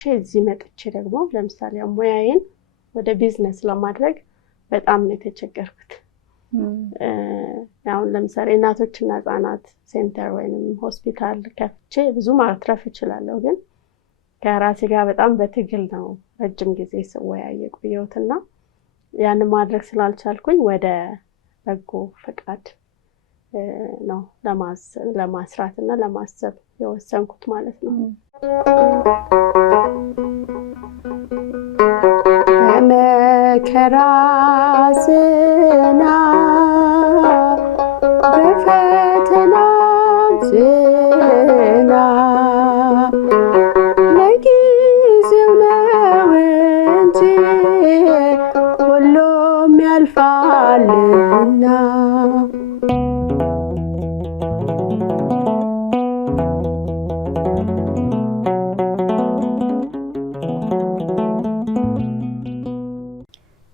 እዚህ መጥቼ ደግሞ ለምሳሌ ሙያዬን ወደ ቢዝነስ ለማድረግ በጣም ነው የተቸገርኩት። አሁን ለምሳሌ እናቶችና ህጻናት ሴንተር ወይንም ሆስፒታል ከፍቼ ብዙ ማትረፍ እችላለሁ፣ ግን ከራሴ ጋር በጣም በትግል ነው ረጅም ጊዜ ስወያይ የቆየሁትና ያን ማድረግ ስላልቻልኩኝ ወደ በጎ ፈቃድ ነው ለማስራትና ለማሰብ የወሰንኩት ማለት ነው። በመከራ ዝና በፈተና ዝና ለጊዜው ነው እንጂ ሁሉም ያልፋልና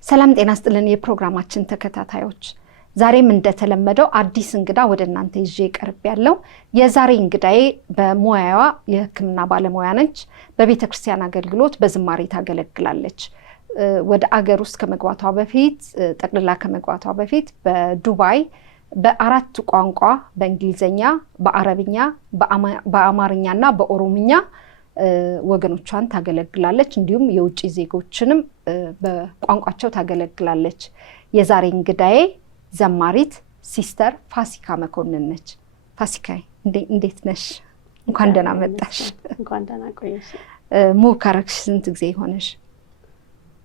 ሰላም ጤና ይስጥልን የፕሮግራማችን ተከታታዮች፣ ዛሬም እንደተለመደው አዲስ እንግዳ ወደ እናንተ ይዤ ቀርብ ያለው የዛሬ እንግዳዬ በሙያዋ የሕክምና ባለሙያ ነች። በቤተክርስቲያን አገልግሎት በዝማሬ ታገለግላለች። ወደ አገር ውስጥ ከመግባቷ በፊት ጠቅልላ ከመግባቷ በፊት በዱባይ በአራት ቋንቋ በእንግሊዘኛ፣ በአረብኛ፣ በአማርኛና በኦሮምኛ ወገኖቿን ታገለግላለች። እንዲሁም የውጭ ዜጎችንም በቋንቋቸው ታገለግላለች። የዛሬ እንግዳዬ ዘማሪት ሲስተር ፋሲካ መኮንን ነች። ፋሲካዬ እንዴት ነሽ? እንኳን ደህና መጣሽ። እንኳን ደህና ቆየሽ። ሙቭ ካረግሽ ስንት ጊዜ ሆነሽ?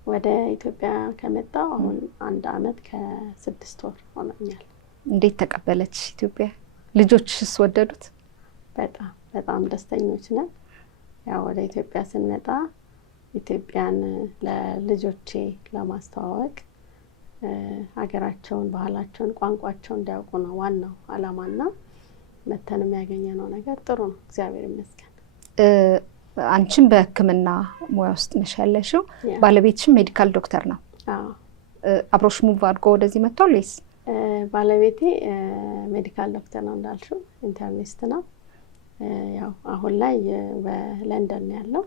ወደ ኢትዮጵያ ከመጣሁ አሁን 1 አመት ከ6 ወር ሆኖኛል። እንዴት ተቀበለች ኢትዮጵያ? ልጆችሽስ ወደዱት? በጣም ደስተኞች ነን። ያው ወደ ኢትዮጵያ ስንመጣ ኢትዮጵያን ለልጆቼ ለማስተዋወቅ ሀገራቸውን፣ ባህላቸውን፣ ቋንቋቸውን እንዲያውቁ ነው ዋናው አላማና መተንም ያገኘነው ነገር ጥሩ ነው፣ እግዚአብሔር ይመስገን። አንቺም በሕክምና ሙያ ውስጥ ነሽ ያለሽው፣ ባለቤትሽም ሜዲካል ዶክተር ነው። አብሮሽ ሙቭ አድርጎ ወደዚህ መጥቷል ወይስ? ባለቤቴ ሜዲካል ዶክተር ነው እንዳልሽው፣ ኢንተርኒስት ነው። ያው አሁን ላይ በለንደን ነው ያለው።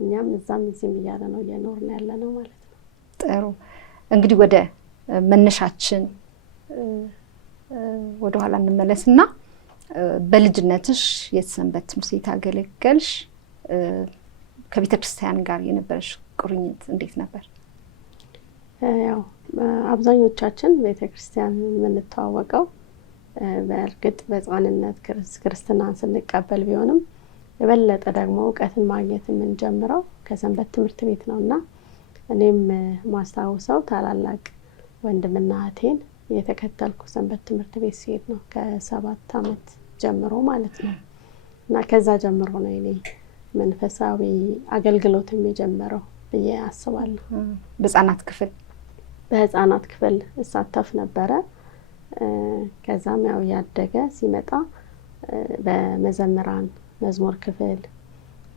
እኛም እዛም እዚህም እያለ ነው እየኖርን ያለ ነው ማለት ነው። ጥሩ። እንግዲህ ወደ መነሻችን ወደ ኋላ እንመለስና በልጅነትሽ የሰንበት ትምህርት ቤት አገለገልሽ። ከቤተክርስቲያን ጋር የነበረሽ ቁርኝት እንዴት ነበር? ያው አብዛኞቻችን ቤተክርስቲያን የምንተዋወቀው በእርግጥ በሕፃንነት ክርስትናን ስንቀበል ቢሆንም የበለጠ ደግሞ እውቀትን ማግኘት የምንጀምረው ከሰንበት ትምህርት ቤት ነውና እኔም ማስታውሰው ታላላቅ ወንድምና እህቴን የተከተልኩ ሰንበት ትምህርት ቤት ሲሄድ ነው ከ7 አመት ጀምሮ ማለት ነው። እና ከዛ ጀምሮ ነው እኔ መንፈሳዊ አገልግሎት የሚጀምረው ብዬ አስባለሁ። በሕፃናት ክፍል እሳተፍ ነበረ። ከዛም ያው ያደገ ሲመጣ በመዘምራን መዝሙር ክፍል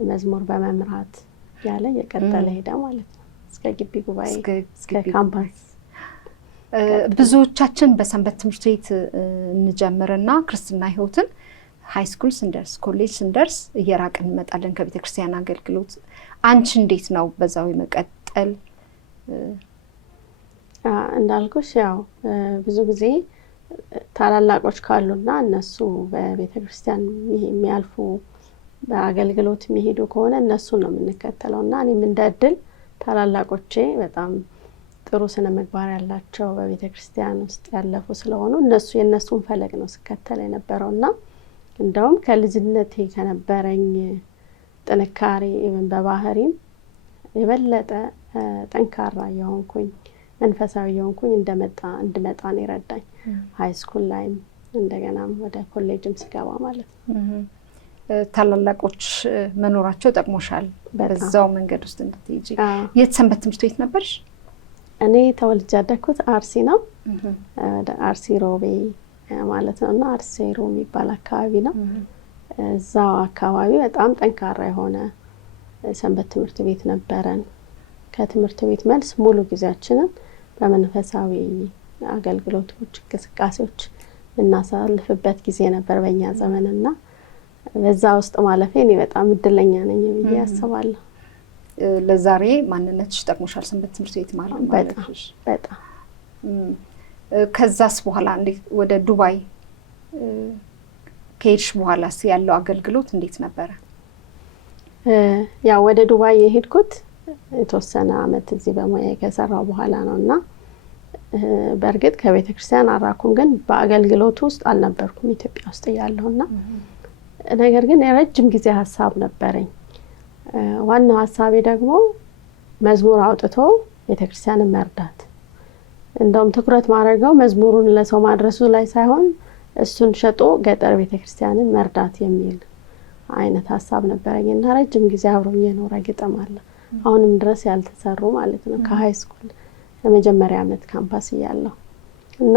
መዝሙር በመምራት ያለ የቀጠለ ሄደ ማለት ነው እስከ ግቢ ጉባኤ እስከ ካምፓስ። ብዙዎቻችን በሰንበት ትምህርት ቤት እንጀምርና ክርስትና ህይወትን ሃይ ስኩል ስንደርስ ኮሌጅ ስንደርስ እየራቅን እንመጣለን ከቤተክርስቲያን አገልግሎት። አንቺ እንዴት ነው በዛው መቀጠል? እንዳልኩሽ ያው ብዙ ጊዜ ታላላቆች ካሉና እነሱ በቤተክርስቲያን የሚያልፉ በአገልግሎት የሚሄዱ ከሆነ እነሱ ነው የምንከተለውና እኔም እንደድል ታላላቆቼ በጣም ጥሩ ስነ ምግባር ያላቸው በቤተክርስቲያን ውስጥ ያለፉ ስለሆኑ የነሱን ፈለግ ነው ስከተል የነበረውና እንደውም ከልጅነቴ ከነበረኝ ጥንካሬ በባህሪም የበለጠ ጠንካራ የሆንኩኝ መንፈሳዊ የሆንኩኝ እንድመጣ ነው ይረዳኝ። ሃይ ስኩል ላይም እንደገናም ወደ ኮሌጅም ስገባ ማለት ነው። ታላላቆች መኖራቸው ጠቅሞሻል በዛው መንገድ ውስጥ እንድትሄጂ። የት ሰንበት ትምህርት ቤት ነበርሽ? እኔ ተወልጄ ያደግኩት አርሲ ነው። ወደ አርሲ ሮቤ ማለት ነውና አርሲ ሮ የሚባል አካባቢ ነው። እዛው አካባቢ በጣም ጠንካራ የሆነ ሰንበት ትምህርት ቤት ነበረን። ከትምህርት ቤት መልስ ሙሉ ጊዜያችንን በመንፈሳዊ አገልግሎቶች እንቅስቃሴዎች እናሳልፍበት ጊዜ ነበር በእኛ ዘመንና በዛ ውስጥ ማለፌ እኔ በጣም እድለኛ ነኝ ብዬ አስባለሁ። ለዛሬ ማንነትሽ ጠቅሞሻል ሰንበት ትምህርት ቤት ማለትሽ በጣም ከዛስ በኋላ እንዴት ወደ ዱባይ ከሄድሽ በኋላስ ያለው አገልግሎት እንዴት ነበረ? ያው ወደ ዱባይ የሄድኩት የተወሰነ አመት እዚህ በሙያ ከሰራው በኋላ ነውና በእርግጥ ከቤተ ክርስቲያን አራኩም ግን በአገልግሎት ውስጥ አልነበርኩም ኢትዮጵያ ውስጥ ያለውና ነገር ግን የረጅም ጊዜ ሐሳብ ነበረኝ። ዋናው ሐሳቤ ደግሞ መዝሙር አውጥቶ ቤተ ክርስቲያንን መርዳት። እንደውም ትኩረት ማድረገው መዝሙሩን ለሰው ማድረሱ ላይ ሳይሆን እሱን ሸጦ ገጠር ቤተ ክርስቲያንን መርዳት የሚል አይነት ሐሳብ ነበረኝና ረጅም ጊዜ አብሮኝ የኖረ ግጥም አለ አሁንም ድረስ ያልተሰሩ ማለት ነው ከሃይ ስኩል የመጀመሪያ አመት ካምፓስ ያለው እና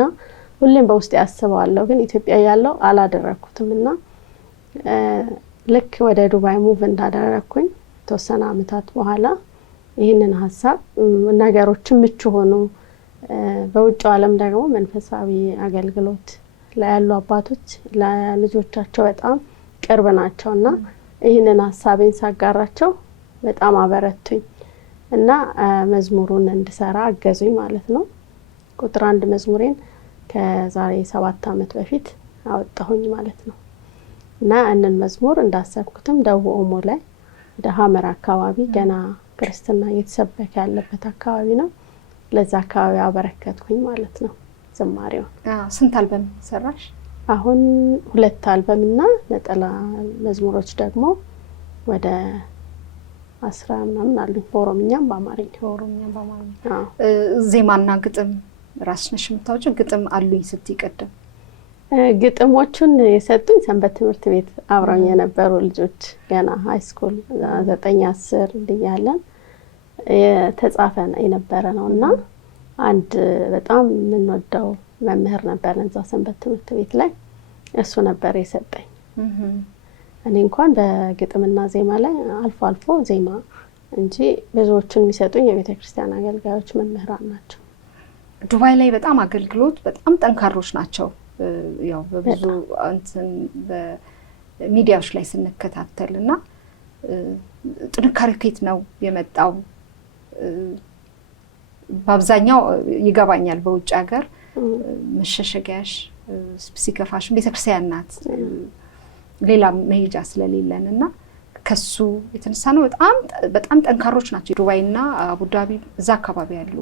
ሁሌም በውስጥ ያስባለሁ ግን ኢትዮጵያ ያለው አላደረኩትምና ልክ ወደ ዱባይ ሙቭ እንዳደረኩኝ ተወሰነ አመታት በኋላ ይሄንን ሐሳብ ነገሮችን ምቹ ሆኖ በውጭ ዓለም ደግሞ መንፈሳዊ አገልግሎት ላይ ያሉ አባቶች ለልጆቻቸው በጣም ቅርብ ናቸውና ይሄንን ሐሳቤን ሳጋራቸው በጣም አበረቱኝ እና መዝሙሩን እንድሰራ አገዙኝ ማለት ነው። ቁጥር 1 መዝሙሬን ከዛሬ 7 አመት በፊት አወጣሁኝ ማለት ነው። እና እነን መዝሙር እንዳሰብኩትም ደቡብ ኦሞ ላይ ደሃመር አካባቢ ገና ክርስትና እየተሰበከ ያለበት አካባቢ ነው። ለዛ አካባቢ አበረከትኩኝ ማለት ነው ዝማሬው። ስንት አልበም ሰራሽ? አሁን 2 አልበም እና ነጠላ መዝሙሮች ደግሞ ወደ 10 ምናምን አሉኝ በኦሮምኛም በአማርኛ። ዜማና ግጥም ራስሽ ነሽ የምታወጪው? ግጥም አሉኝ ስትይ ቀደም ግጥሞቹን የሰጡኝ ሰንበት ትምህርት ቤት አብረውኝ የነበሩ ልጆች ገና ሃይ ስኩል 9 10 እንዲያለን የተጻፈ የነበረ ነውና አንድ በጣም የምንወደው መምህር ነበር እዛ ሰንበት ትምህርት ቤት ላይ እሱ ነበር የሰጠኝ። እኔ እንኳን በግጥምና ዜማ ላይ አልፎ አልፎ ዜማ እንጂ ብዙዎችን የሚሰጡኝ የቤተ ክርስቲያን አገልጋዮች መምህራን ናቸው። ዱባይ ላይ በጣም አገልግሎት በጣም ጠንካሮች ናቸው። ያው በብዙ እንትን በሚዲያዎች ላይ ስንከታተልና ጥንካሬ ከየት ነው የመጣው? በአብዛኛው ይገባኛል በውጭ ሀገር መሸሸጊያሽ ሲከፋሽ ቤተክርስቲያን ናት ሌላ መሄጃ ስለሌለን እና ከሱ የተነሳ ነው በጣም ጠንካሮች ናቸው ዱባይና አቡዳቢ እዛ አካባቢ ያሉ።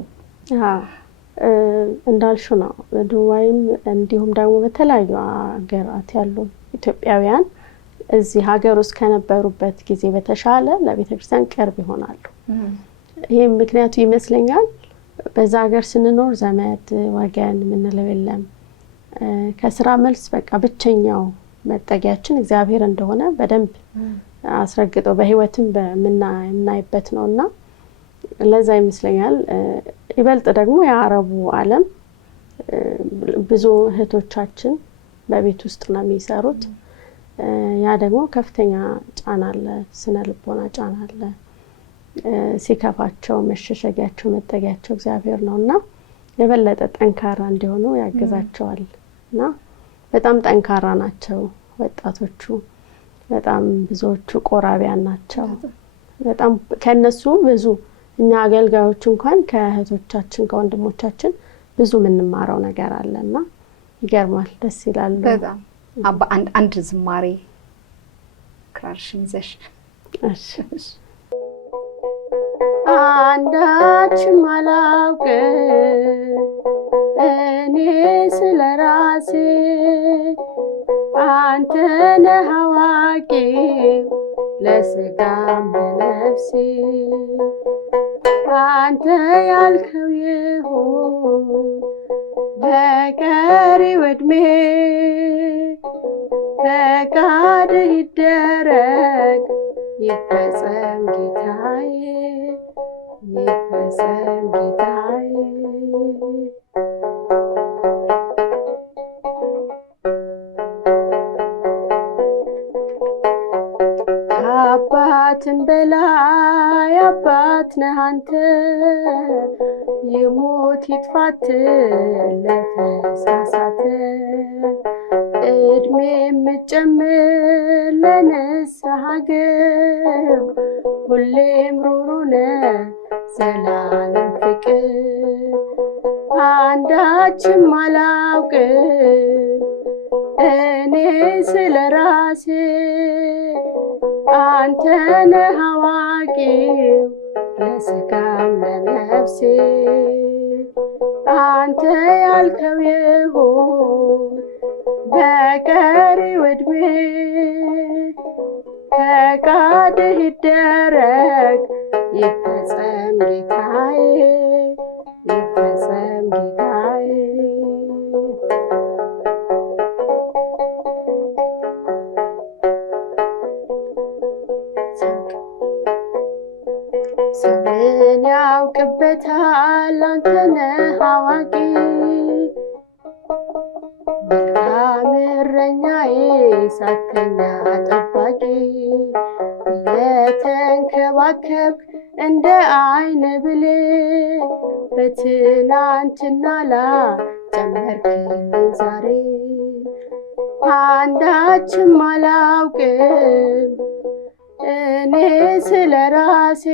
እንዳልሹ ነው ዱባይም እንዲሁም ደግሞ በተለያዩ ሀገራት ያሉ ኢትዮጵያውያን እዚህ ሀገር ውስጥ ከነበሩበት ጊዜ በተሻለ ለቤተክርስቲያን ቅርብ ይሆናሉ። ይሄም ምክንያቱ ይመስለኛል በዛ ሀገር ስንኖር ዘመድ ወገን ምንለው የለም። ከስራ መልስ በቃ ብቸኛው መጠጊያችን እግዚአብሔር እንደሆነ በደንብ አስረግጠው በህይወትም በመናይበት ነውና ለዛ ይመስለኛል ይበልጥ ደግሞ የአረቡ ዓለም ብዙ እህቶቻችን በቤት ውስጥ ነው የሚሰሩት። ያ ደግሞ ከፍተኛ ጫና አለ፣ ስነ ልቦና ጫና አለ። ሲከፋቸው መሸሸጊያቸው መጠጊያቸው እግዚአብሔር ነውና የበለጠ ጠንካራ እንዲሆኑ ያገዛቸዋልና በጣም ጠንካራ ናቸው ወጣቶቹ። በጣም ብዙዎቹ ቆራቢያን ናቸው። በጣም ከነሱ ብዙ እኛ አገልጋዮች እንኳን ከእህቶቻችን ከወንድሞቻችን ብዙ የምንማረው ነገር አለና ይገርማል፣ ደስ ይላል በጣም። አንድ ዝማሬ ክራርሽን ይዘሽ እሺ። አንዳችም አላውቅም እኔ ስለራሴ አንተ ነህ አዋቂው ለስጋም ለነፍሴ አንተ ያልከው ይሁን በቀሪው ዕድሜ ፈቃድህ ይደረግ ይፈጸም ጌታዬ ይፈጸም ጌታዬ። አባትን በላይ አባት ነህ አንተ የሞት ይጥፋት ለተሳሳተ እድሜ የምጨምር ለንስሐ ግብ ሁሌም ሩሩ ነህ ዘላለም ፍቅር አንዳችም አላውቅም እኔ ስለ ራሴ አንተ ነህ አዋቂው ለሥጋም ለነፍሴ አንተ ያልከው ይሁን በቀሪው ዕድሜ ፈቃድህ ይደረግ ይፈጸም ጌታዬ ይፈጸም ጌታዬ ሰውን ያውቅበታል አንተ ነህ አዋቂ መልካም እረኛዬ ሳተኛ ጠባቂ የተንከባከብክ እንደ አይን ብሌን በትናንትና ላይ ጨመርክልኝ ዛሬ አንዳችም አላውቅም እኔ ስለ ራሴ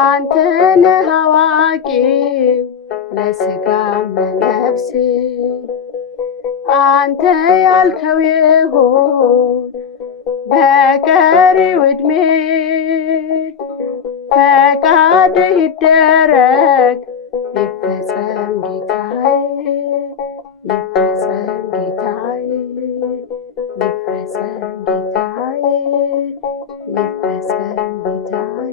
አንተ ነህ አዋቂው ለሥጋም ለነፍሴ አንተ ያልከው ይሁን በቀሪው ዕድሜ ፈቃድህ ይደረግ ይፈጸም ጌታዬ ይፈጸም ጌታዬ ይፈጸም ጌታዬ ይፈጸም ጌታዬ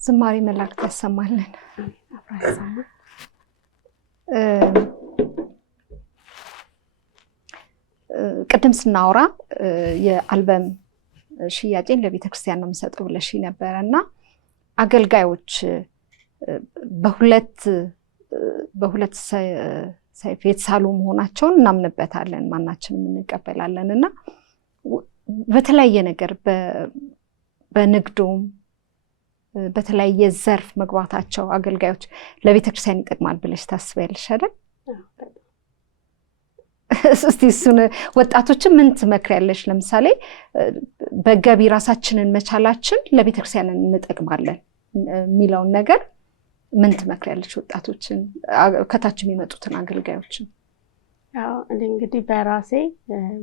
ዝማሬ መላእክት ያሰማልን። ቅድም ስናወራ የአልበም ሽያጭን ለቤተክርስቲያን ነው የምሰጠው ብለሽ ነበረ እና አገልጋዮች በሁለት ሰይፍ የተሳሉ መሆናቸውን እናምንበታለን፣ ማናችንም እንቀበላለን እና በተለያየ ነገር በንግዱም በተለያየ ዘርፍ መግባታቸው አገልጋዮች ለቤተክርስቲያን ይጠቅማል ብለሽ ታስቢያለሽ አይደል? እስቲ እሱን ወጣቶችን ምን ትመክሪያለሽ? ለምሳሌ በገቢ ራሳችንን መቻላችን ለቤተክርስቲያን እንጠቅማለን የሚለውን ነገር ምን ትመክሪያለሽ ወጣቶችን ከታች የሚመጡትን አገልጋዮችን? ያው እንግዲህ በራሴ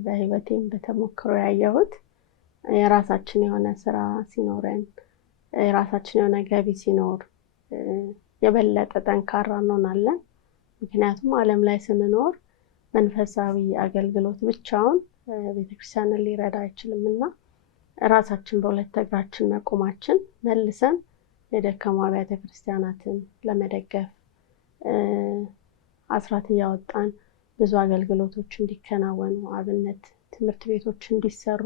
በህይወቴም በተሞክሮ ያየሁት የራሳችን የሆነ ስራ ሲኖረን የራሳችን የሆነ ገቢ ሲኖር የበለጠ ጠንካራ እንሆናለን። ምክንያቱም ዓለም ላይ ስንኖር መንፈሳዊ አገልግሎት ብቻውን ቤተክርስቲያንን ሊረዳ አይችልምና ራሳችን በሁለት እግራችን መቆማችን መልሰን የደከሙ አብያተ ክርስቲያናትን ለመደገፍ አስራት እያወጣን ብዙ አገልግሎቶች እንዲከናወኑ አብነት ትምህርት ቤቶች እንዲሰሩ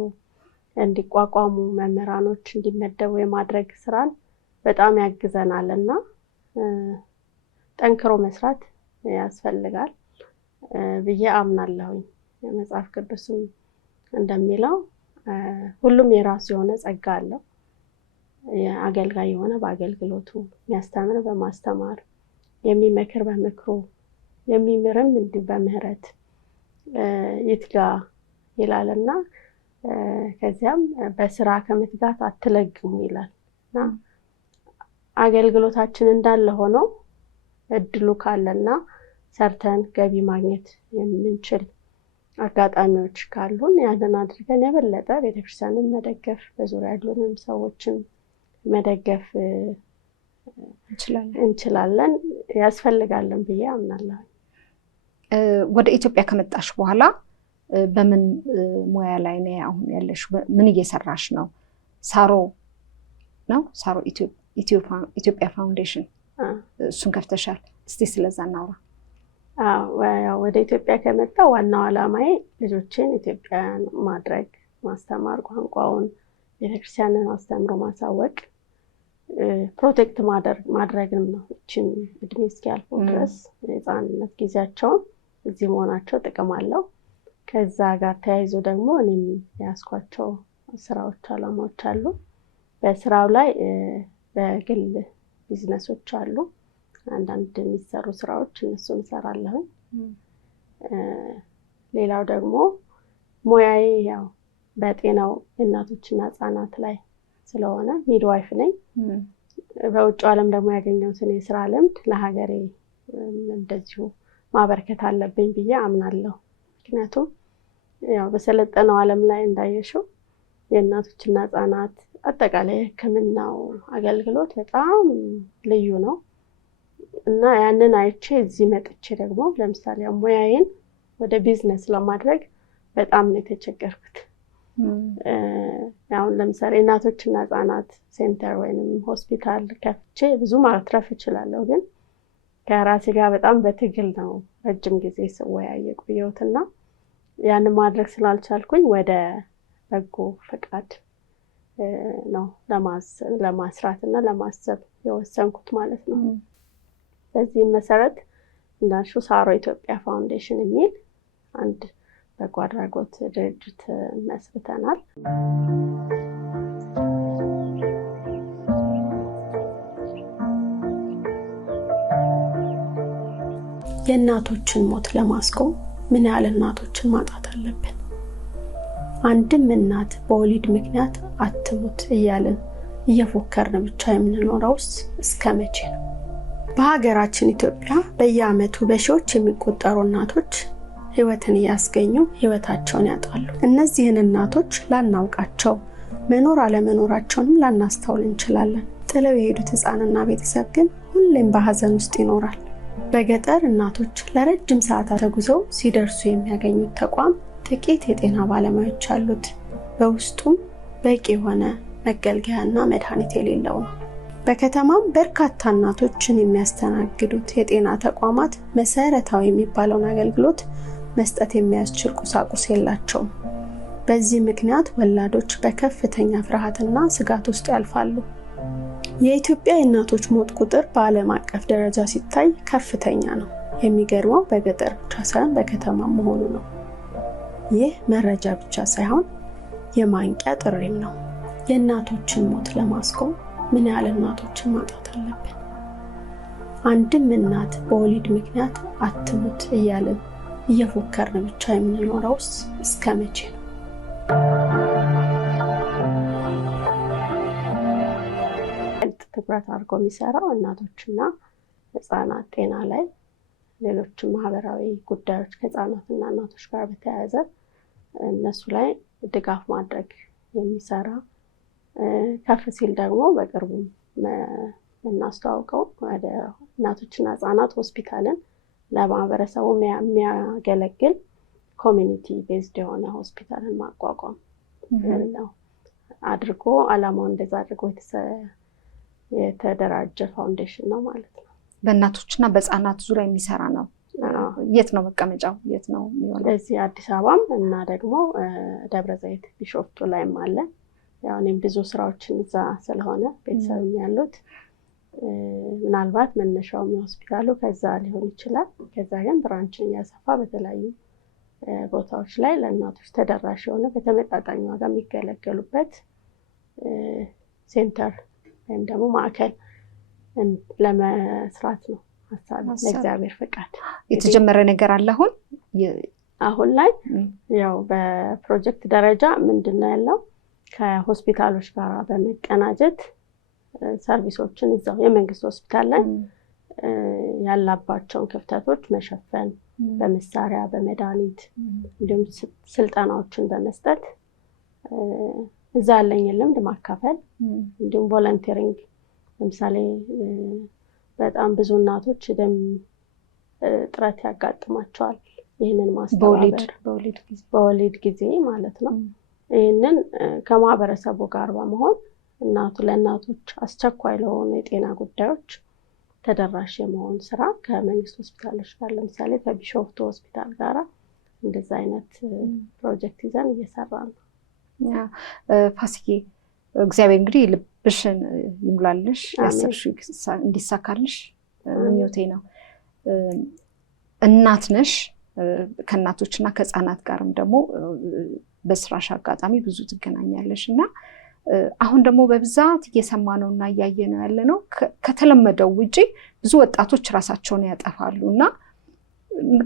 እንዲቋቋሙ መምህራኖች እንዲመደቡ የማድረግ ስራን በጣም ያግዘናልና ጠንክሮ መስራት ያስፈልጋል ብዬ አምናለሁኝ። መጽሐፍ ቅዱስም እንደሚለው ሁሉም የራሱ የሆነ ጸጋ አለው። የአገልጋይ የሆነ በአገልግሎቱ የሚያስተምር በማስተማር የሚመክር በምክሩ የሚምርም እንዲሁ በምህረት ይትጋ ይላልና ከዚያም በስራ ከመትጋት አትለግሙ ይላልና አገልግሎታችን እንዳለ ሆኖ እድሉ ካለና ሰርተን ገቢ ማግኘት የምንችል አጋጣሚዎች ካሉን ያንን አድርገን የበለጠ ቤተክርስቲያንን መደገፍ በዙሪያ ያሉንም ሰዎችን መደገፍ እንችላለን ያስፈልጋለን ብዬ አምናለሁ። ወደ ኢትዮጵያ ከመጣሽ በኋላ በምን ሙያ ላይ ነው አሁን ያለሽ? ምን እየሰራሽ ነው? ሳሮ ኢትዮጵያ ፋውንዴሽን እሱን ከፍተሻል። እስቲ ስለዛ እናውራ። ወደ ኢትዮጵያ ከመጣ ዋናው ዓላማዬ ልጆችን ኢትዮጵያን ማድረግ ማስተማር፣ ቋንቋውን ቤተክርስቲያንን አስተምሮ ማሳወቅ ፕሮቴክት ማድረግንም ነው። እቺን እድሜ እስኪያልፉ ድረስ የህፃንነት ጊዜያቸውን እዚህ መሆናቸው ጥቅም አለው። ከዛ ጋር ተያይዞ ደግሞ እኔም ያስኳቸው ስራዎች አላማዎች አሉ። በስራው ላይ በግል ቢዝነሶች አሉ። አንዳንድ የሚሰሩ ስራዎች እነሱን እሰራለሁ። ሌላው ደግሞ ሙያዬ ያው በጤናው እናቶችና ህጻናት ላይ ስለሆነ ሚድዋይፍ ነኝ። በውጭ ዓለም ደግሞ ያገኘሁትን የስራ ልምድ ለሀገሬ እንደዚሁ ማበርከት አለብኝ ብዬ አምናለሁ። ምክንያቱም ያው በሰለጠነው ዓለም ላይ እንዳየሽው የእናቶችና ህጻናት አጠቃላይ ሕክምናው አገልግሎት በጣም ልዩ ነው እና ያንን አይቼ እዚህ መጥቼ ደግሞ ለምሳሌ ሙያዬን ወደ ቢዝነስ ለማድረግ በጣም ነው የተቸገርኩት። አሁን ለምሳሌ እናቶችና ህጻናት ሴንተር ወይንም ሆስፒታል ከፍቼ ብዙ ማትረፍ እችላለሁ፣ ግን ከራሴ ጋር በጣም በትግል ነው ረጅም ጊዜ ስወያይ የቆየሁትና ያንን ማድረግ ስላልቻልኩኝ ወደ በጎ ፈቃድ ነው ለማስራትና ለማሰብ የወሰንኩት ማለት ነው። በዚህም መሰረት እንዳልሽው ሳሮ ኢትዮጵያ ፋውንዴሽን የሚል አንድ በጎ አድራጎት ድርጅት መስርተናል። የእናቶችን ሞት ለማስቆም ምን ያህል እናቶችን ማጣት አለብን? አንድም እናት በወሊድ ምክንያት አትሙት እያልን እየፎከርን ብቻ የምንኖረውስ እስከ መቼ ነው? በሀገራችን ኢትዮጵያ በየዓመቱ በሺዎች የሚቆጠሩ እናቶች ህይወትን እያስገኙ ህይወታቸውን ያጣሉ። እነዚህን እናቶች ላናውቃቸው፣ መኖር አለመኖራቸውንም ላናስተውል እንችላለን። ጥለው የሄዱት ህፃንና ቤተሰብ ግን ሁሌም በሀዘን ውስጥ ይኖራል። በገጠር እናቶች ለረጅም ሰዓታት ተጉዘው ሲደርሱ የሚያገኙት ተቋም ጥቂት የጤና ባለሙያዎች አሉት። በውስጡም በቂ የሆነ መገልገያና መድኃኒት የሌለው ነው። በከተማም በርካታ እናቶችን የሚያስተናግዱት የጤና ተቋማት መሰረታዊ የሚባለውን አገልግሎት መስጠት የሚያስችል ቁሳቁስ የላቸውም። በዚህ ምክንያት ወላዶች በከፍተኛ ፍርሃትና ስጋት ውስጥ ያልፋሉ። የኢትዮጵያ የእናቶች ሞት ቁጥር በዓለም አቀፍ ደረጃ ሲታይ ከፍተኛ ነው። የሚገርመው በገጠር ብቻ ሳይሆን በከተማ መሆኑ ነው። ይህ መረጃ ብቻ ሳይሆን የማንቂያ ጥሪም ነው። የእናቶችን ሞት ለማስቆም ምን ያህል እናቶችን ማጣት አለብን? አንድም እናት በወሊድ ምክንያት አትሙት እያልን እየፎከርን ብቻ የምንኖረውስ እስከ መቼ ነው? ትኩረት አድርጎ የሚሰራው እናቶችና ህጻናት ጤና ላይ፣ ሌሎችም ማህበራዊ ጉዳዮች ከህጻናትና እናቶች ጋር በተያያዘ እነሱ ላይ ድጋፍ ማድረግ የሚሰራ ከፍ ሲል ደግሞ በቅርቡ እናስተዋውቀው ወደ እናቶችና ህጻናት ሆስፒታልን ለማህበረሰቡ የሚያገለግል ኮሚኒቲ ቤዝድ የሆነ ሆስፒታልን ማቋቋም ነው አድርጎ አላማው እንደዛ አድርጎ የተደራጀ ፋውንዴሽን ነው ማለት ነው። በእናቶችና በህጻናት ዙሪያ የሚሰራ ነው። የት ነው መቀመጫው? የት ነው የሚሆነው? እዚህ አዲስ አበባም እና ደግሞ ደብረ ዘይት ቢሾፍቱ ላይም አለ። ያው እኔም ብዙ ስራዎችን እዛ ስለሆነ ቤተሰብም ያሉት ምናልባት መነሻው ሆስፒታሉ ከዛ ሊሆን ይችላል። ከዛ ግን ብራንችን እያሰፋ በተለያዩ ቦታዎች ላይ ለእናቶች ተደራሽ የሆነ በተመጣጣኝ ዋጋ የሚገለገሉበት ሴንተር ወይም ደግሞ ማዕከል ለመስራት ነው ሀሳብ። ለእግዚአብሔር ፈቃድ የተጀመረ ነገር አለ። አሁን ላይ ያው በፕሮጀክት ደረጃ ምንድነው ያለው? ከሆስፒታሎች ጋር በመቀናጀት ሰርቪሶችን እዛው የመንግስት ሆስፒታል ላይ ያላባቸውን ክፍተቶች መሸፈን በመሳሪያ በመድኃኒት እንዲሁም ስልጠናዎችን በመስጠት እዛ ያለኝ ልምድ ማካፈል እንዲሁም ቮለንቲሪንግ። ለምሳሌ በጣም ብዙ እናቶች ደም እጥረት ያጋጥማቸዋል። ይህንን ማስተባበር በወሊድ ጊዜ ማለት ነው። ይህንን ከማህበረሰቡ ጋር በመሆን ለእናቶች አስቸኳይ ለሆኑ የጤና ጉዳዮች ተደራሽ የመሆን ስራ ከመንግስት ሆስፒታሎች ጋር ለምሳሌ ከቢሾፍቱ ሆስፒታል ጋር እንደዛ አይነት ፕሮጀክት ይዘን እየሰራ ነው። ፋሲኬ እግዚአብሔር እንግዲህ ልብሽን ይሙላልሽ፣ ያሰብሽው እንዲሳካልሽ ምኞቴ ነው። እናት ነሽ። ከእናቶችና ከህፃናት ጋርም ደግሞ በስራሽ አጋጣሚ ብዙ ትገናኛለሽ እና አሁን ደግሞ በብዛት እየሰማነውና እያየነው ያለነው ከተለመደው ውጪ ብዙ ወጣቶች ራሳቸውን ያጠፋሉ እና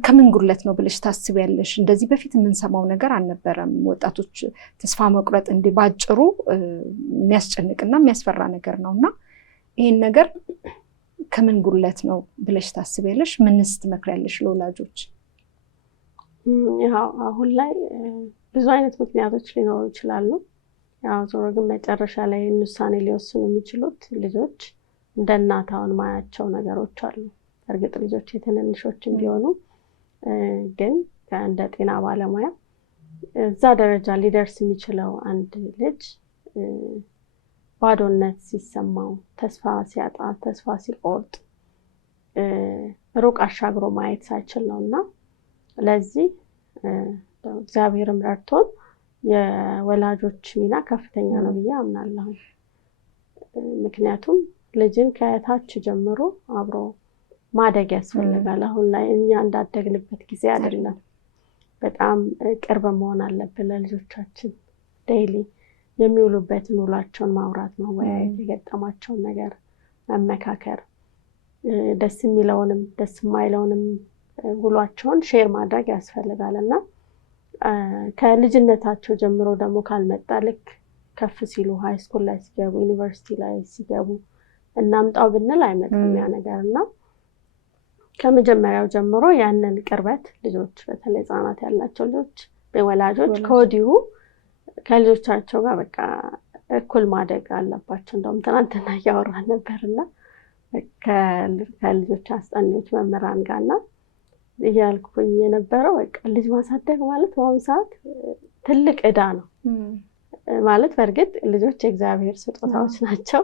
ከምን ጉድለት ነው ብለሽ ታስቢያለሽ? እንደዚህ በፊት የምንሰማው ነገር አልነበረም። ወጣቶች ተስፋ መቁረጥ እንዲህ ባጭሩ የሚያስጨንቅና የሚያስፈራ ነገር ነውና ይሄን ነገር ከምን ጉድለት ነው ብለሽ ታስቢያለሽ? ምንስ ትመክሪያለሽ ለወላጆች? ያው አሁን ላይ ብዙ አይነት ምክንያቶች ሊኖሩ ይችላሉ። ያው ዞሮ ግን መጨረሻ ላይ ውሳኔ ሊወስኑ የሚችሉት ልጆች እንደ እናት አሁን ማያቸው ነገሮች አሉ። እርግጥ ልጆች የትንንሾችም ቢሆኑ ግን እንደ ጤና ባለሙያ እዛ ደረጃ ሊደርስ የሚችለው አንድ ልጅ ባዶነት ሲሰማው፣ ተስፋ ሲያጣ፣ ተስፋ ሲቆርጥ ሩቅ አሻግሮ ማየት ሳይችል ነውና ለዚህ እግዚአብሔርም ረድቶን የወላጆች ሚና ከፍተኛ ነው ብዬ አምናለሁ። ምክንያቱም ልጅን ከታች ጀምሮ አብሮ ማደግ ያስፈልጋል። አሁን ላይ እኛ እንዳደግንበት ጊዜ አይደለም። በጣም ቅርብ መሆን አለብን ለልጆቻችን። ዴይሊ የሚውሉበትን ውሏቸውን ማውራት፣ መወያየት፣ የገጠማቸውን ነገር መመካከር፣ ደስ የሚለውንም ደስ የማይለውንም ውሏቸውን ሼር ማድረግ ያስፈልጋልና ከልጅነታቸው ጀምሮ ደግሞ ካልመጣ ልክ ከፍ ሲሉ ሃይ ስኩል ላይ ሲገቡ፣ ዩኒቨርሲቲ ላይ ሲገቡ እናምጣው ብንል አይመጣም ያ ነገርና ከመጀመሪያው ጀምሮ ያንን ቅርበት ልጆች በተለይ ህፃናት ያላቸው ልጆች በወላጆች ከወዲሁ ከልጆቻቸው ጋር በቃ እኩል ማደግ አለባቸው። እንደውም ትናንትና እያወራን ነበርና ከልጆች አስጠኞች መምህራን ጋርና እያልኩኝ የነበረው በቃ ልጅ ማሳደግ ማለት በአሁኑ ሰዓት ትልቅ ዕዳ ነው ማለት። በእርግጥ ልጆች የእግዚአብሔር ስጦታዎች ናቸው።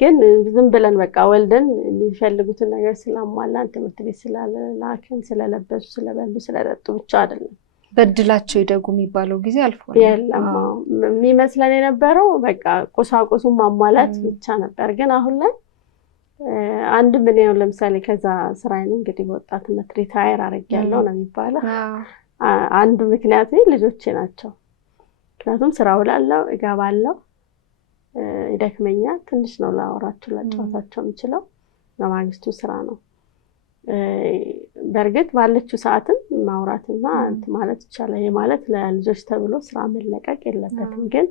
ግን ዝም ብለን በቃ ወልደን የሚፈልጉትን ነገር ስላሟላን ትምህርት ቤት ስላላክን ስለለበሱ ስለበሉ ስለጠጡ ብቻ አይደለም። በድላቸው ይደጉ የሚባለው ጊዜ አልፏል። የለም የሚመስለን የነበረው በቃ ቁሳቁሱን ማሟላት ብቻ ነበር። ግን አሁን ላይ አንድ ምን ያው ለምሳሌ ከዛ ስራዬን እንግዲህ ወጣትነት ሪታየር አድርጌያለሁ ነው የሚባለው። አንዱ ምክንያት ልጆቼ ናቸው። ምክንያቱም ስራው ላለው እገባለሁ፣ ይደክመኛል፣ ትንሽ ነው ላወራቸው ላጫወታቸው የምችለው፣ በማግስቱ ስራ ነው። በእርግጥ ባለችው ሰዓትም ማውራትና ማለት ይቻላል። ይሄ ማለት ለልጆች ተብሎ ስራ መለቀቅ የለበትም። ግን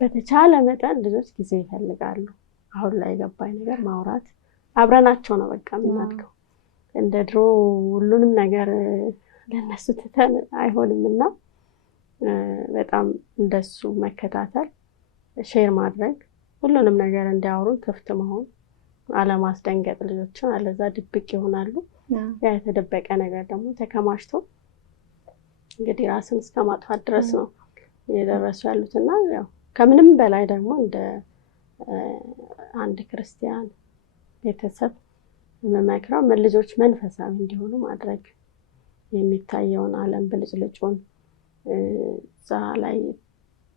በተቻለ መጠን ልጆች ጊዜ ይፈልጋሉ። አሁን ላይ የገባኝ ነገር ማውራት አብረናቸው ነው በቃ የምናድገው። እንደ ድሮ ሁሉንም ነገር ለነሱ ትተን አይሆንምና በጣም እንደሱ መከታተል፣ ሼር ማድረግ፣ ሁሉንም ነገር እንዲያወሩ ክፍት መሆን፣ አለማስደንገጥ ልጆችን፣ አለዛ ድብቅ ይሆናሉ። ያ የተደበቀ ነገር ደግሞ ተከማችቶ እንግዲህ ራስን እስከ ማጥፋት ድረስ ነው እየደረሱ ያሉትና ያው ከምንም በላይ ደግሞ እንደ አንድ ክርስቲያን ቤተሰብ የምመክረው ልጆች መንፈሳዊ እንዲሆኑ ማድረግ፣ የሚታየውን ዓለም ብልጭልጩን እዛ ላይ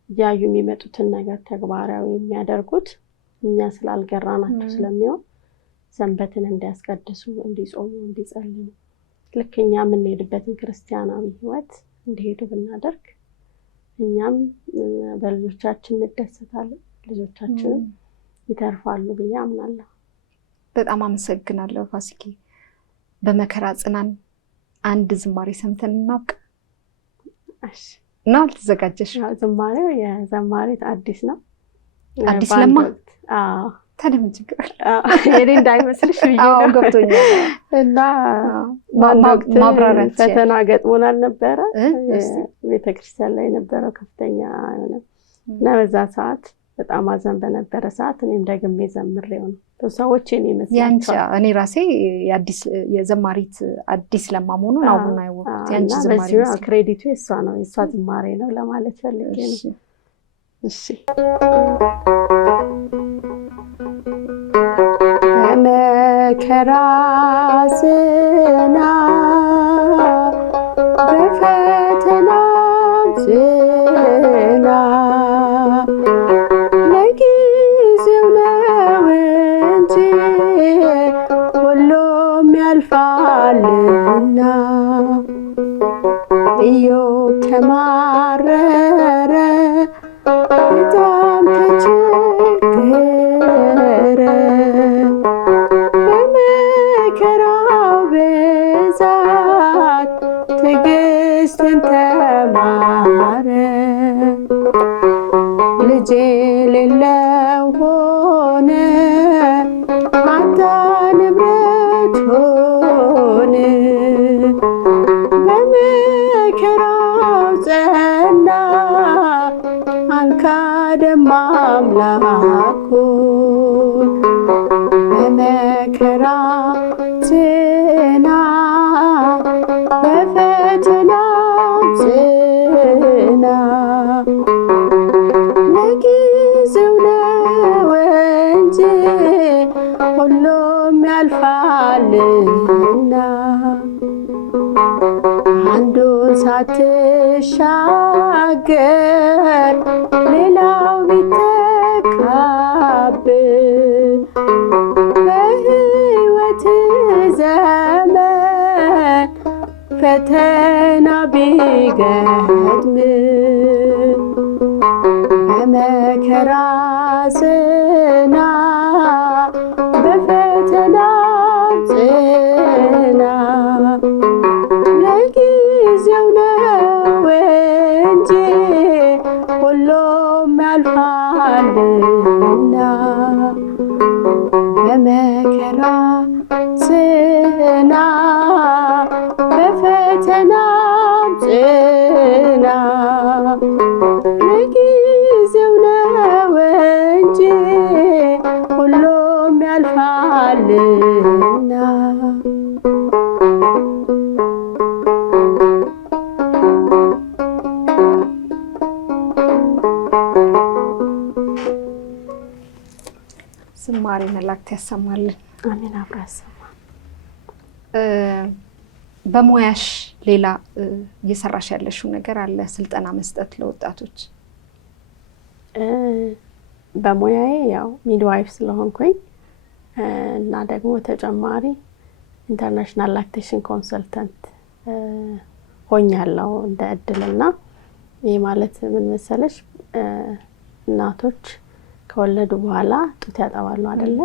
ያዩ የሚመጡትን ነገር ተግባራዊ የሚያደርጉት እኛ ስላልገራናቸው ስለሚሆን ሰንበትን እንዲያስቀድሱ፣ እንዲጾሙ፣ እንዲጸልዩ ልክ እኛ የምንሄድበትን ክርስቲያናዊ ህይወት እንዲሄዱ ብናደርግ እኛም በልጆቻችን እንደሰታለን፣ ልጆቻችንም ይተርፋሉ ብዬ አምናለሁ። በጣም አመሰግናለሁ ፋሲካ። በመከራ ጽናን አንድ ዝማሬ ሰምተን እናውቅ? እሺ እና ተዘጋጀሽ? ዝማሬው የዘማሪት አዲስ ነው። አዲስ ለማ? አዎ። ታዲያ ምን ችግር አለ? እኔ እንዳይመስልሽ ብዬ ነው። አዎ ገብቶኛል። እና ማብራሪያ ፈተና ገጥሞናል ነበረ ቤተክርስቲያን ላይ የነበረው ከፍተኛ የሆነ እና በዛ ሰዓት በጣም አዘን በነበረ ሰዓት እኔም ደግሜ ዘምሬው ነው ሰዎች እኔ ያንቺ እኔ ራሴ የአዲስ የዘማሪት አዲስ ለማ መሆኑን አሁን አይወቁት። ያንቺ ዝማሬ ነው፣ ክሬዲቱ የሷ ነው፣ የሷ ዝማሬ ነው ለማለት ፈልጌ ነው። እሺ በመከራ ጽና በፈተና ጽና ለጊዜው ነው እንጂ ሁሉም ያልፋልና ኢዮብ ተማረረ በጣም እሳት ትዕግስትን ተማረ። ልጄ የሌለው ሆነ አጣ ንብረት ሆነ። በመከራው ጸና አልካደም አምላኩን። በመከራ ጽና በፈተና ጽና። ለጊዜው ነው እንጂ ሁሉም ያልፋልና። አንዱ ሳትሻገር ሌላው ቢተካብህ በሕይወት ዘመን ፈተና ቢገጥም በመከራ ጽና በፈተና ጽና። ለጊዜው ነው እንጂ ሁሉም ያልፋልና። በመከራ ጽና በፈተና ጽና። ለጊዜው ነው እንጂ ሁሉም ያልፋልና። ዝማሬ መላእክት ያሰማልን። አሜን። አብራ ያሰማ። በሙያሽ ሌላ እየሰራሽ ያለሽው ነገር አለ? ስልጠና መስጠት ለወጣቶች? በሙያዬ ያው ሚድዋይፍ ስለሆንኩኝ እና ደግሞ ተጨማሪ ኢንተርናሽናል ላክቴሽን ኮንሰልተንት ሆኛለሁ እንደ እድልና። ይህ ማለት ምን መሰለሽ፣ እናቶች ከወለዱ በኋላ ጡት ያጠባሉ አይደለ?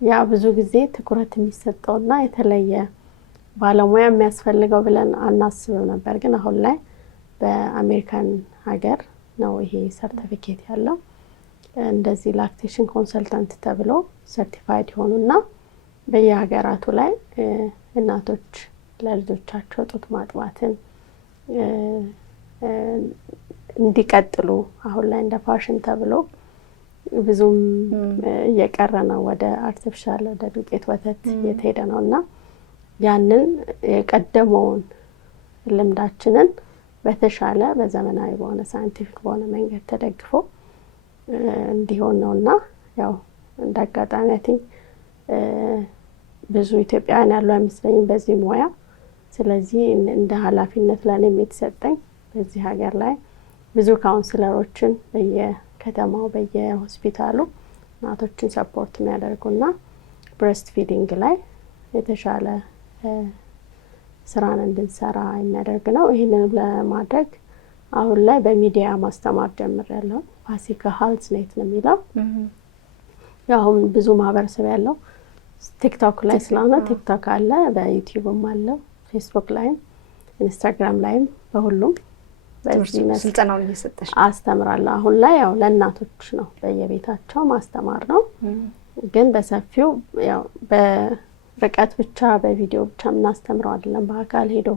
ያ ብዙ ጊዜ ትኩረት የሚሰጠውና የተለየ ባለሙያ የሚያስፈልገው ብለን አናስብም ነበር። ግን አሁን ላይ በአሜሪካን ሀገር ነው ይሄ ሰርቲፊኬት ያለው። እንደዚህ ላክቴሽን ኮንሰልታንት ተብሎ ሰርቲፋይድ የሆኑና በየሀገራቱ ላይ እናቶች ለልጆቻቸው ጡት ማጥባትን እንዲቀጥሉ አሁን ላይ እንደ ፋሽን ተብሎ ብዙም እየቀረ ነው። ወደ አርቲፊሻል ወደ ዱቄት ወተት እየተሄደ ነው እና ያንን የቀደመውን ልምዳችንን በተሻለ በዘመናዊ በሆነ ሳይንቲፊክ በሆነ መንገድ ተደግፎ እንዲሆን ነውና ያው እንዳጋጣሚ ብዙ ኢትዮጵያውያን ያሉ አይመስለኝም በዚህ ሙያ። ስለዚህ እንደ ኃላፊነት ለኔም የተሰጠኝ በዚህ ሀገር ላይ ብዙ ካውንስለሮችን በየከተማው በየሆስፒታሉ እናቶችን ሰፖርት የሚያደርጉና ብሬስት ፊዲንግ ላይ የተሻለ ስራን እንድንሰራ የሚያደርግ ነው። ይህንን ለማድረግ አሁን ላይ በሚዲያ ማስተማር ጀምሬያለሁ። ፋሲካ ሄልዝ ኔት ነው የሚለው። አሁን ብዙ ማህበረሰብ ያለው ቲክቶክ ላይ ስለሆነ ቲክቶክ አለ፣ በዩቲዩብም አለ፣ ፌስቡክ ላይም ኢንስታግራም ላይም በሁሉም በዚህ ስልጠናውን እየሰጠሽ አስተምራለሁ። አሁን ላይ ያው ለእናቶች ነው በየቤታቸው ማስተማር ነው። ግን በሰፊው ያው በርቀት ብቻ በቪዲዮ ብቻ ምናስተምረው አይደለም። በአካል ሄዶ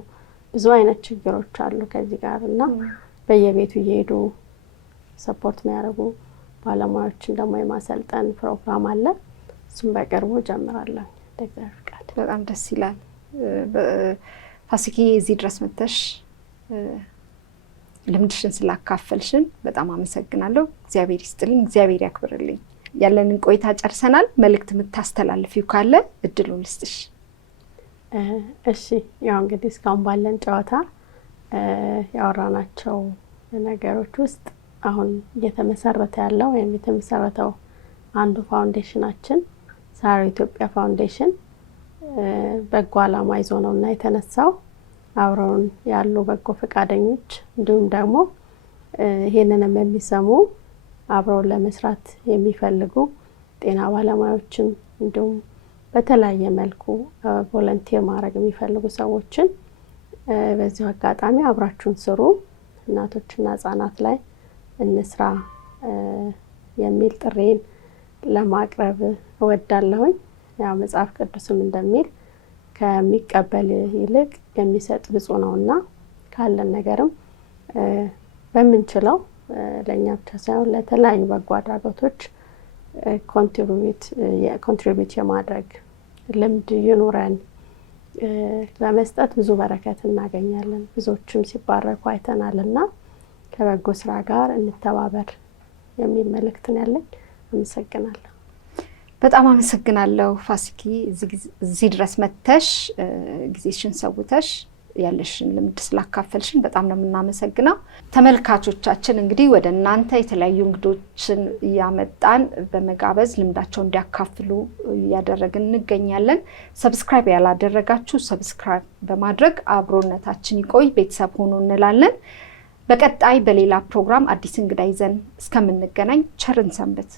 ብዙ አይነት ችግሮች አሉ ከዚህ ጋር እና በየቤቱ እየሄዱ ሰፖርት የሚያደርጉ ባለሙያዎችን ደግሞ የማሰልጠን ፕሮግራም አለ። እሱም በቅርቡ ጀምራለሁ። ደግሞሽ ፍቃድ በጣም ደስ ይላል። ፋሲኪ እዚህ ድረስ መጥተሽ ልምድሽን ስላካፈልሽን በጣም አመሰግናለሁ። እግዚአብሔር ይስጥልኝ፣ እግዚአብሔር ያክብርልኝ። ያለንን ቆይታ ጨርሰናል። መልእክት የምታስተላልፊው ካለ እድሉን ልስጥሽ። እሺ፣ ያው እንግዲህ እስካሁን ባለን ጨዋታ ያወራናቸው ነገሮች ውስጥ አሁን እየተመሰረተ ያለው ወይም የተመሰረተው አንዱ ፋውንዴሽናችን ሳሮ ኢትዮጵያ ፋውንዴሽን በጎ ዓላማ ይዞ ነውና የተነሳው አብረውን ያሉ በጎ ፈቃደኞች እንዲሁም ደግሞ ይሄንንም የሚሰሙ አብረውን ለመስራት የሚፈልጉ ጤና ባለሙያዎችም እንዲሁም በተለያየ መልኩ ቮለንቲር ማድረግ የሚፈልጉ ሰዎችን በዚሁ አጋጣሚ አብራችሁን ስሩ፣ እናቶችና ህጻናት ላይ እንስራ የሚል ጥሬን ለማቅረብ እወዳለሁኝ። ያው መጽሐፍ ቅዱስም እንደሚል ከሚቀበል ይልቅ የሚሰጥ ብፁዕ ነውና ካለን ነገርም በምንችለው ለእኛ ብቻ ሳይሆን ለተለያዩ በጎ አድራጎቶች ኮንትሪቢዩት የማድረግ ልምድ ይኑረን። ለመስጠት ብዙ በረከት እናገኛለን። ብዙዎችም ሲባረኩ አይተናልና ከበጎ ስራ ጋር እንተባበር የሚል መልእክት ነው ያለኝ። አመሰግናለሁ። በጣም አመሰግናለሁ ፋሲኪ፣ እዚህ ድረስ መጥተሽ ጊዜሽን ሰውተሽ ያለሽን ልምድ ስላካፈልሽን በጣም ነው የምናመሰግነው። ተመልካቾቻችን እንግዲህ ወደ እናንተ የተለያዩ እንግዶችን እያመጣን በመጋበዝ ልምዳቸውን እንዲያካፍሉ እያደረግን እንገኛለን። ሰብስክራይብ ያላደረጋችሁ ሰብስክራይብ በማድረግ አብሮነታችን ይቆይ፣ ቤተሰብ ሆኖ እንላለን። በቀጣይ በሌላ ፕሮግራም አዲስ እንግዳ ይዘን እስከምንገናኝ ቸርን ሰንብት።